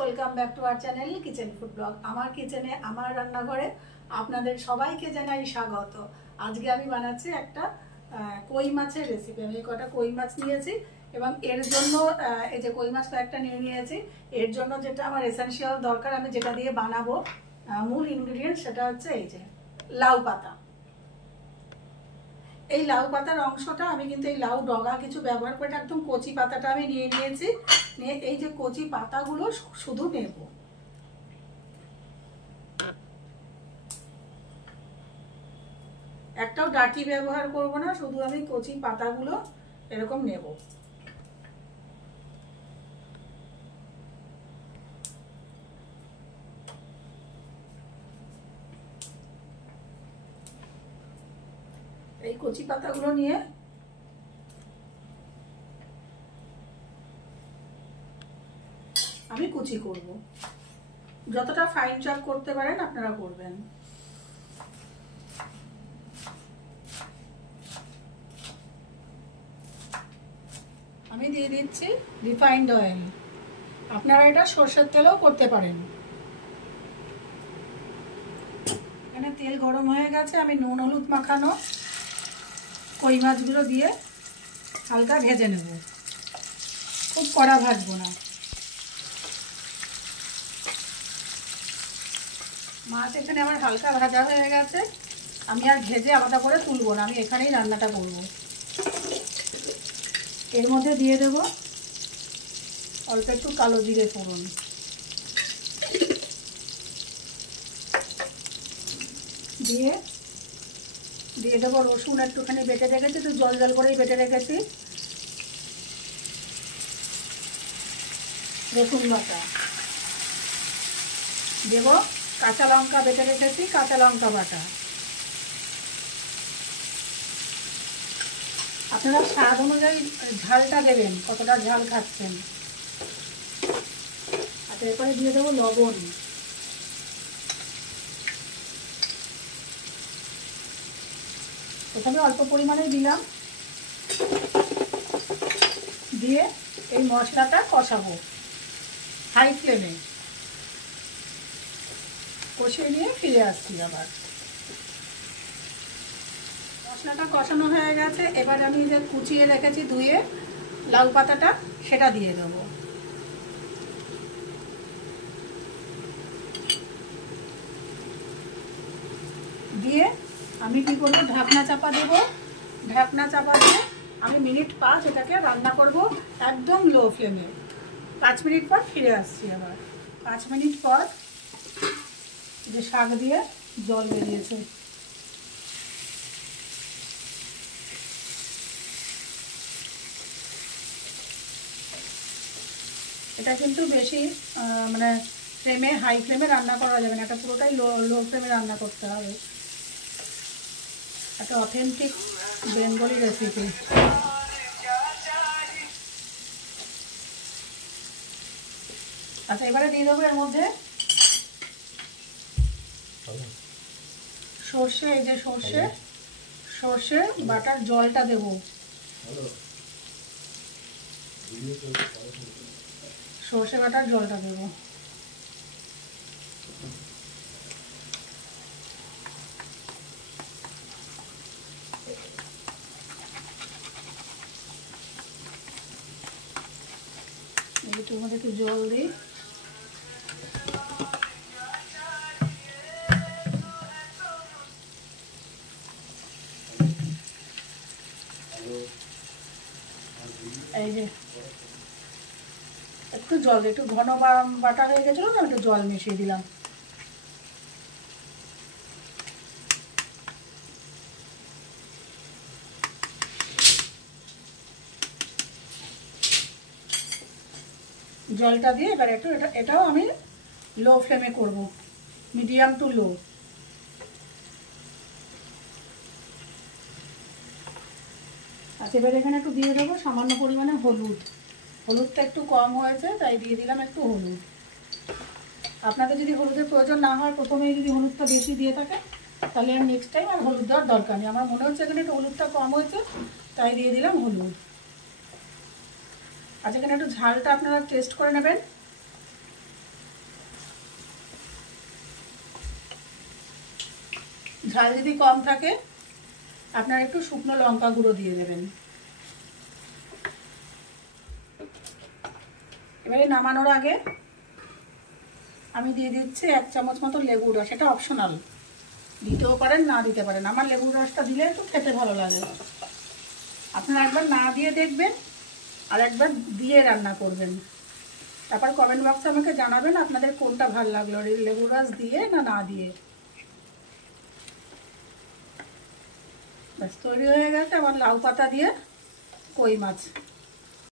Welcome back to our channel kitchen food blog. আমার কিচেনে, আমার রান্নাঘরে আপনাদের সবাইকে জানাই স্বাগত। আজকে আমি বানাচ্ছি একটা কই মাছের রেসিপি। আমি কটা কই মাছ নিয়েছি এবং এর জন্য এই যে কই মাছ কয়েকটা নিয়ে নিয়েছি। এর জন্য যেটা আমার এসেনশিয়াল দরকার, আমি যেটা দিয়ে বানাবো মূল ইনগ্রিডিয়েন্ট, সেটা হচ্ছে এই যে লাউ পাতা। এই লাউ পাতার অংশটা আমি কিন্তু এই লাউ ডগা কিছু ব্যবহার করে একদম কচি পাতাটা আমি নিয়ে নিয়েছি। নিয়ে এই যে কচি পাতাগুলো শুধু নেব। একটাও ডাঁটি ব্যবহার করব না, শুধু আমি কচি পাতাগুলো এরকম নেব। এই কচি পাতাগুলো নিয়ে আমি কুচি করব। যতটা ফাইন চপ করতে পারেন আপনারা করবেন। আমি দিয়ে দিচ্ছি রিফাইন্ড অয়েল। আপনারা এটা সরষের তেলেও করতে পারেন। এখানে তেল গরম হয়ে গেছে। আমি নুন হলুদ মাখানো কই মাছগুলো দিয়ে হালকা ভেজে নেব, খুব কড়া ভাজবো না। মাছ এখানে আমার হালকা ভাজা হয়ে গেছে। আমি আর ভেজে আলাদা করে তুলবো না, আমি এখানেই রান্নাটা করব। এর মধ্যে দিয়ে দেব অল্প একটু কালো জিরে ফোড়ন, দিয়ে দেবো রসুন একটুখানি বেটে রেখেছি, একটু জল জল করেই বেটে রেখেছি, রসুন বাটা দেব, কাঁচা লঙ্কা বেটে রেখেছি, কাঁচা লঙ্কা বাটা। আপনারা স্বাদ অনুযায়ী ঝালটা দেবেন, কতটা ঝাল খাচ্ছেন। আর এরপরে দিয়ে দেবো লবণ, প্রথমে অল্প পরিমাণেই দিলাম। দিয়ে এই মশলাটা কষাবো হাই ফ্লেমে, কষিয়ে নিয়ে ফিরে আসছি আবার। মশলাটা কষানো হয়ে গেছে। এবার আমি যে কুচিয়ে রেখেছি ধুয়ে লাউ পাতাটা, সেটা দিয়ে দেবো। দিয়ে আমি কি করবো, ঢাকনা চাপা দেব। ঢাকনা চাপা দিয়ে আমি মিনিট 5 এটাকে রান্না করব একদম লো ফ্লেমে। 5 মিনিট পর ফিরে আসছি আবার। 5 মিনিট পর যে শাক দিয়ে জল বেরিয়েছে। এটা কিন্তু বেশি মানে ফ্লেমে, হাই ফ্লেমে রান্না করা যাবে না, এটা পুরোটাই লো ফ্লেমে রান্না করতে হবে। একটা অথেন্টিক বেঙ্গলি রেসিপি। আচ্ছা, এবারে দিয়ে দেবো এর মধ্যে সর্ষে, এই যে সর্ষে বাটার জলটা দেব। সর্ষে বাটার জলটা দেব। এটার মধ্যে একটু জল দিই। এই যে একটু জল, একটু ঘন বাটা হয়ে গেছিল না, একটু জল মিশিয়ে দিলাম। জলটা দিয়ে এবার একটু এটাও আমি লো ফ্লেমে করব, মিডিয়াম টু লো। আচ্ছা, এবার এখানে একটু দিয়ে দেবো সামান্য পরিমাণে হলুদ। হলুদটা একটু কম হয়েছে তাই দিয়ে দিলাম একটু হলুদ। আপনাদের যদি হলুদের প্রয়োজন না হয়, প্রথমেই যদি হলুদটা বেশি দিয়ে থাকে, তাহলে আর নেক্সট টাইম আর হলুদ দেওয়ার দরকার নেই। আমার মনে হচ্ছে এখানে একটু হলুদটা কম হয়েছে তাই দিয়ে দিলাম হলুদ। আচ্ছা, এখানে একটু ঝালটা আপনারা টেস্ট করে নেবেন। ঝাল যদি কম থাকে আপনারা একটু শুকনো লঙ্কা গুঁড়ো দিয়ে দেবেন। এবারে নামানোর আগে আমি দিয়ে দিচ্ছি 1 চামচ মতো লেবুর রস। এটা অপশনাল, দিতেও পারেন না দিতে পারেন। আমার লেবুর রসটা দিলে একটু খেতে ভালো লাগে। আপনারা একবার না দিয়ে দেখবেন আর একবার দিয়ে রান্না করবেন, তারপর কমেন্ট বক্সে আমাকে জানাবেন আপনাদের কোনটা ভালো লাগলো, লেবুর রস দিয়ে না না দিয়ে। ব্যাস তৈরি হয়ে গেছে আমার লাউ পাতা দিয়ে কই মাছ।